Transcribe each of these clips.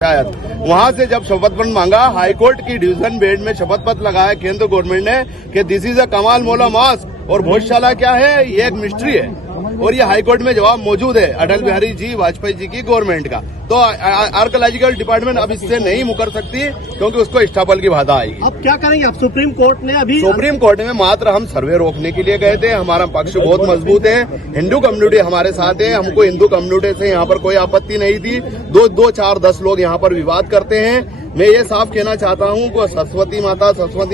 शायद वहां से जब शपथ पत्र मांगा, हाईकोर्ट की डिवीजन बेंच में शपथ पत्र लगाया केंद्र गवर्नमेंट ने कि दिस इज अ कमाल मौला मॉस्क और भोजशाला क्या है, ये एक मिस्ट्री है और ये हाईकोर्ट में जवाब मौजूद है अटल बिहारी जी वाजपेयी जी की गवर्नमेंट का। तो आर्कोलॉजिकल डिपार्टमेंट अब इससे नहीं मुकर सकती क्योंकि उसको इस्टापल की बाधा आएगी। अब क्या करेंगे आप? सुप्रीम कोर्ट ने अभी सुप्रीम कोर्ट में मात्र हम सर्वे रोकने के लिए गए थे। हमारा पक्ष बहुत मजबूत है, हिंदू कम्युनिटी हमारे साथ है, हमको हिंदू कम्युनिटी से यहाँ पर कोई आपत्ति नहीं थी। 2, 4, 10 लोग यहाँ पर विवाद करते हैं। मैं ये साफ कहना चाहता हूँ कि सरस्वती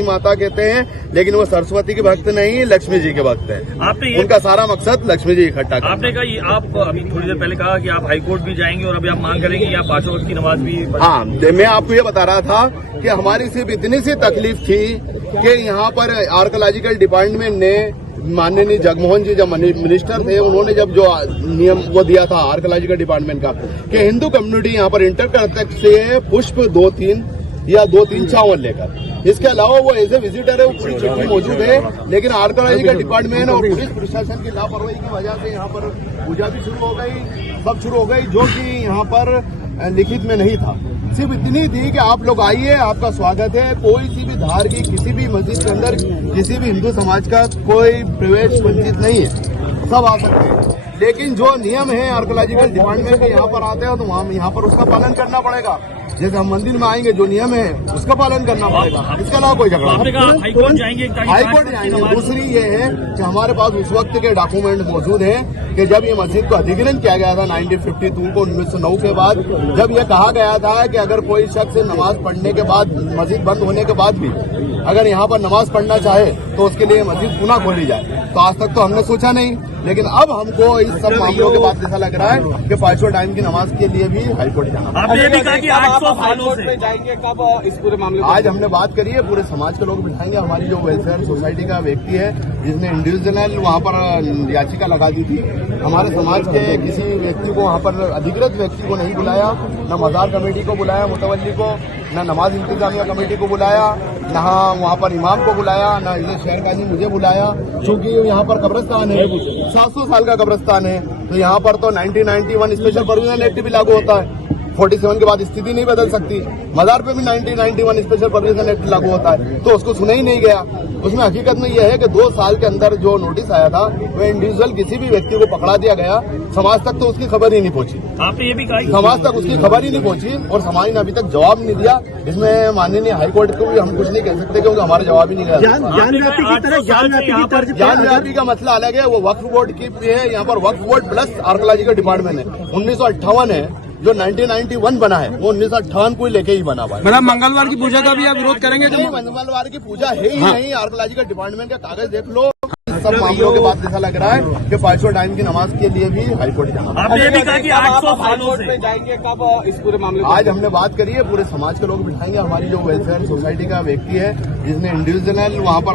माता कहते हैं, लेकिन वो सरस्वती के भक्त नहीं, लक्ष्मी जी के भक्त हैं। उनका सारा मकसद लक्ष्मी जी इकट्ठा करना। आपने कहा आप अभी थोड़ी देर पहले कहा कि आप हाईकोर्ट भी जाएंगे और अभी आप मांग करेंगे कि आप 5 वक्त की नमाज भी। हाँ, मैं आपको ये बता रहा था कि हमारी सिर्फ इतनी सी तकलीफ थी कि यहाँ पर आर्कोलॉजिकल डिपार्टमेंट ने माननीय जगमोहन जी जब मिनिस्टर थे, उन्होंने जब जो नियम वो दिया था आर्कोलॉजिकल डिपार्टमेंट का कि हिंदू कम्युनिटी यहाँ पर इंटर कर सकते हैं पुष्प 2-3 या 2-3 चावल लेकर। इसके अलावा वो एज ए विजिटर है, वो पूरी चिट्ठी मौजूद है, लेकिन आर्कोलॉजिकल डिपार्टमेंट और पुलिस प्रशासन की लापरवाही की वजह से यहाँ पर पूजा भी शुरू हो गई, सब शुरू हो गई, जो कि यहाँ पर लिखित में नहीं था। सिर्फ इतनी थी कि आप लोग आइए, आपका स्वागत है। कोई सी भी धार की किसी भी मस्जिद के अंदर किसी भी हिंदू समाज का कोई प्रवेश वंचित नहीं है, सब आ सकते हैं। लेकिन जो नियम है आर्कोलॉजिकल डिपार्टमेंट के यहाँ पर आते हैं तो वहाँ यहाँ पर उसका पालन करना पड़ेगा। जैसे हम मंदिर में आएंगे, जो नियम है उसका पालन करना पड़ेगा। इसके अलावा कोई झगड़ा हाईकोर्ट जाएंगे। दूसरी ये है कि हमारे पास उस वक्त के डॉक्यूमेंट मौजूद है कि जब ये मस्जिद को अधिग्रहण किया गया था 1952 को, 1909 के बाद, जब ये कहा गया था कि अगर कोई शख्स नमाज पढ़ने के बाद, मस्जिद बंद होने के बाद भी अगर यहाँ पर नमाज पढ़ना चाहे तो उसके लिए मस्जिद पुनः खोली जाए। तो आज तक तो हमने सोचा नहीं, लेकिन अब हमको इस सब मामलों के बाद ऐसा लग रहा है कि 5 टाइम की नमाज के लिए भी हाईकोर्ट जाना। आपने भी कहा कि 800 सालों से जाएंगे, कब इस पूरे मामले आज हमने बात करी है, पूरे समाज के लोग बिठाएंगे। हमारी जो वेलफेयर सोसाइटी का व्यक्ति है जिसने इंडिविजुअल वहाँ पर याचिका लगा दी थी, हमारे समाज के किसी व्यक्ति को वहाँ पर अधिकृत व्यक्ति को नहीं बुलाया, न मजार कमेटी को बुलाया मुतवल्ली को, न नमाज इंतजामिया कमेटी को बुलाया, न वहाँ पर इमाम को बुलाया, न इसे शहर काजी मुझे बुलाया, क्योंकि यहाँ पर कब्रिस्तान है, 700 साल का कब्रिस्तान है। तो यहाँ पर तो 1991 स्पेशल प्रोविजन एक्ट भी लागू होता है। 47 के बाद स्थिति नहीं बदल सकती। मजार पे भी 1991 स्पेशल प्रोविजन एक्ट लागू होता है, तो उसको सुना ही नहीं गया। उसमें हकीकत में यह है कि 2 साल के अंदर जो नोटिस आया था वो इंडिविजुअल किसी भी व्यक्ति को पकड़ा दिया गया, समाज तक तो उसकी खबर ही नहीं पहुंची। आपने ये भी कहा समाज तक उसकी खबर ही नहीं पहुंची और समाज ने अभी तक जवाब नहीं दिया। इसमें माननीय हाईकोर्ट को भी हम कुछ नहीं कह सकते क्योंकि हमारा जवाब ही नहीं गया। ज्ञानव्यापी का मसला अलग है, वो वक्फ बोर्ड की है, यहाँ पर वक्फ बोर्ड प्लस आर्कोलॉजिकल डिपार्टमेंट है। 1958 है जो 1991 बना है, वो 1958 को लेके ही बना हुआ है। मतलब मंगलवार की पूजा का भी आप विरोध करेंगे? नहीं, मंगलवार की पूजा है ही नहीं। आर्कोलॉजिकल डिपार्टमेंट का कागज देख लो। सब मामलों के बाद ऐसा लग रहा है कि 5 टाइम की नमाज के लिए भी हाईकोर्ट जाना। आपने भी कहा कि 800 सालों से जाएंगे, कब इस पूरे मामले आज हमने बात करी है, पूरे समाज के लोग बिठाएंगे। हमारी जो वेलफेयर सोसाइटी का व्यक्ति है जिसने इंडिविजुअल वहाँ पर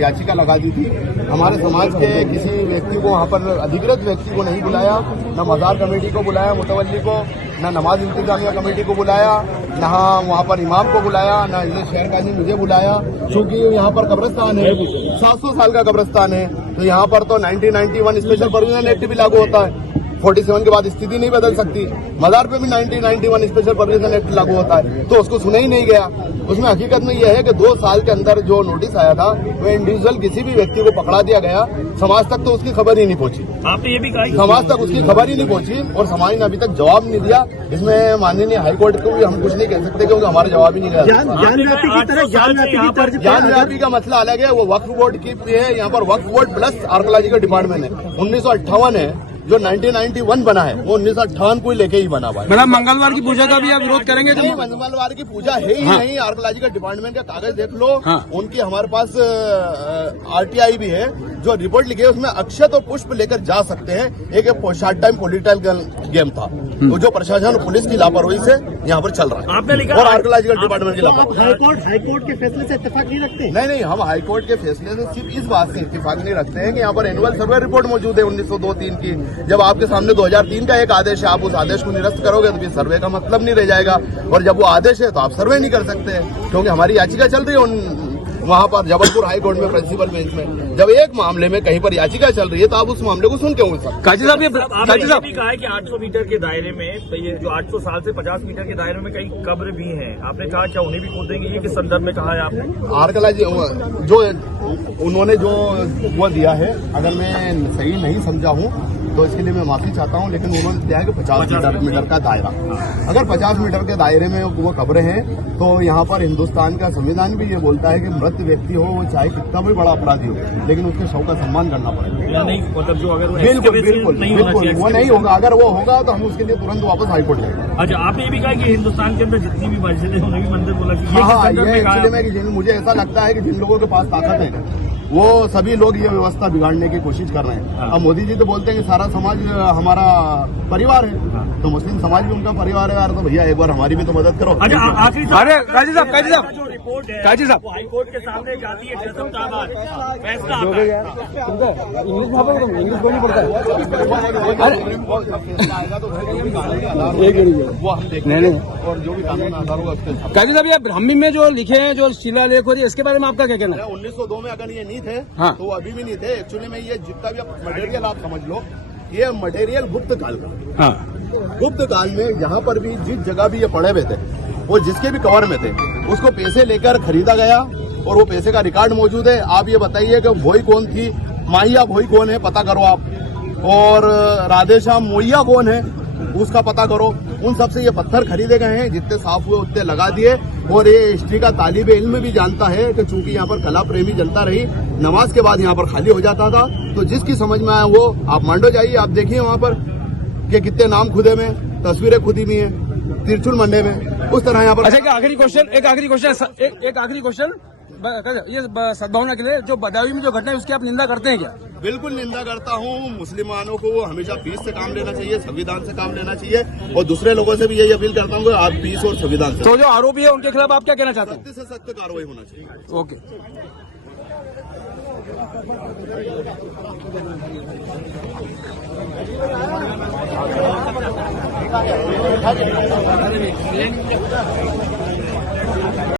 याचिका लगा दी थी, हमारे समाज के किसी व्यक्ति को वहाँ पर अधिकृत व्यक्ति को नहीं बुलाया, न मजार कमेटी को बुलाया मुतवल्ली को, न नमाज इंतजामिया कमेटी को बुलाया, न वहाँ पर इमाम को बुलाया, न इसे शहर काजी मुझे बुलाया, क्योंकि यहाँ पर कब्रिस्तान है, 700 साल का कब्रिस्तान है। तो यहाँ पर तो 1991 स्पेशल प्रोविजन एक्ट भी लागू होता है। 47 के बाद स्थिति नहीं बदल सकती। मजार पे भी 1991 स्पेशल प्रोविजन एक्ट लागू होता है, तो उसको सुना ही नहीं गया। उसमें हकीकत में यह है कि 2 साल के अंदर जो नोटिस आया था वो इंडिविजुअल किसी भी व्यक्ति को पकड़ा दिया गया, समाज तक तो उसकी खबर ही नहीं पहुंची। आपने ये भी कहा समाज तक उसकी खबर ही नहीं पहुंची और समाज ने अभी तक जवाब नहीं दिया। इसमें माननीय हाईकोर्ट को भी हम कुछ नहीं कह सकते क्योंकि हमारा जवाब ही नहीं गया। ज्ञानव्यापी का मसला अलग है, वो वक्फ बोर्ड की है, यहाँ पर वक्फ बोर्ड प्लस आर्कोलॉजिकल डिपार्टमेंट है। 1958 है जो 1991 बना है, वो 1958 को लेके ही बना हुआ है। मतलब मंगलवार की पूजा का भी आप विरोध करेंगे? नहीं, मंगलवार की पूजा है ही नहीं। आर्कोलॉजिकल डिपार्टमेंट का कागज देख लो। उनकी हमारे पास RTI भी है, जो रिपोर्ट लिखी है उसमें अक्षत और पुष्प लेकर जा सकते हैं। एक शॉर्ट टाइम पॉलिटिकल गेम था, तो जो प्रशासन और पुलिस की लापरवाही से यहाँ पर चल रहा है। आपने लिखा और आर्कोलॉजिकल डिपार्टमेंट की लापरवाही। हाईकोर्ट के फैसले से इत्तेफाक नहीं रखते? नहीं, हम हाईकोर्ट के फैसले से सिर्फ इस बात से इत्तेफाक नहीं रखते हैं कि यहाँ पर एनुअल सर्वे रिपोर्ट मौजूद है 1902-3 की। जब आपके सामने 2003 का एक आदेश है, आप उस आदेश को निरस्त करोगे तो फिर सर्वे का मतलब नहीं रह जाएगा। और जब वो आदेश है तो आप सर्वे नहीं कर सकते क्योंकि हमारी याचिका चल रही है वहाँ पर जबलपुर हाई कोर्ट में प्रिंसिपल बेंच में, जब एक मामले में कहीं पर याचिका चल रही है तो आप उस मामले को सुन क्यों सकते? काजी साहब ये आपने काजी ये साहब भी कहा है कि 800 मीटर के दायरे में, तो ये जो 800 साल से 50 मीटर के दायरे में कई कब्र भी हैं, आपने कहा क्या उन्हें भी खोदेंगे? ये किस संदर्भ में कहा है आपने? आर्कोलॉजी जो उन्होंने जो वो दिया है, अगर मैं सही नहीं समझा हूँ तो इसके लिए मैं माफी चाहता हूँ, लेकिन उन्होंने दिया है कि 50 मीटर का दायरा। अगर 50 मीटर के दायरे में वो कब्रें हैं तो यहाँ पर हिंदुस्तान का संविधान भी ये बोलता है कि मृत व्यक्ति हो, वो चाहे कितना भी बड़ा अपराधी हो, लेकिन उसके शव का सम्मान करना पड़ेगा। नहीं, मतलब जो अगर बिल्कुल बिल्कुल बिल्कुल वो नहीं होगा। अगर वो होगा तो हम उसके लिए तुरंत वापस हाईकोर्ट जाएंगे। अच्छा, आपने ये भी कहा कि हिंदुस्तान के अंदर जितनी भी मस्जिदें उन्हें भी मंदिर बोला कि हाँ, ये एक्चुअली में कि मुझे ऐसा लगता है कि जिन लोगों के पास ताकत है वो सभी लोग ये व्यवस्था बिगाड़ने की कोशिश कर रहे हैं। अब मोदी जी तो बोलते हैं कि सारा समाज हमारा परिवार है, तो मुस्लिम समाज भी उनका परिवार है यार, तो भैया एक बार हमारी भी तो मदद करो। अच्छा, आखिरी अरे काजी साहब जो रिपोर्ट है काजी साहब वो हाईकोर्ट के सामने जाती है 6 सप्ताह बाद फैसला आता है। इंग्लिश में इंग्लिश बोलनी पड़ता है। वो हम देखेंगे और जो भी कानून आधार होगा उसके हिसाब काजी साहब ये ब्राह्मी में जो लिखे हैं, जो शिलालेख हो रही है, इसके बारे में आपका क्या कहना है? 1902 में अगर ये नहीं थे हाँ। तो वो अभी भी नहीं थे। एक्चुअली में ये जितना भी मटेरियल आप समझ लो, ये मटेरियल गुप्त काल का। हाँ, गुप्त काल में यहाँ पर भी जिस जगह भी ये पड़े हुए थे, वो जिसके भी कवर में थे, उसको पैसे लेकर खरीदा गया और वो पैसे का रिकॉर्ड मौजूद है। आप ये बताइए कि भोई कौन थी, माहिया भोई कौन है, पता करो आप, और राधेश्याम मोइया कौन है उसका पता करो। उन सबसे ये पत्थर खरीदे गए हैं, जितने साफ हुए उतने लगा दिए। और ये हिस्ट्री का तालिब इल्म भी जानता है कि चूंकि यहाँ पर कला प्रेमी जनता रही, नमाज के बाद यहाँ पर खाली हो जाता था, तो जिसकी समझ में आया वो आप मांडो जाइए, आप देखिए वहाँ पर कि कितने नाम खुदे में, तस्वीरें खुदी हुई हैं तिरछुल मंडे में, उस तरह यहाँ पर। अच्छा, एक आखिरी क्वेश्चन ये सद्भावना के लिए, जो बदायूं में जो घटना है उसकी आप निंदा करते हैं क्या? बिल्कुल निंदा करता हूँ। मुसलमानों को हमेशा पीस से काम लेना चाहिए, संविधान से काम लेना चाहिए, और दूसरे लोगों से भी यही अपील करता हूँ कि आप पीस और संविधान से। तो जो आरोपी है उनके खिलाफ आप क्या कहना चाहते हैं? सख्त से सख्त कार्रवाई होना चाहिए। ओके।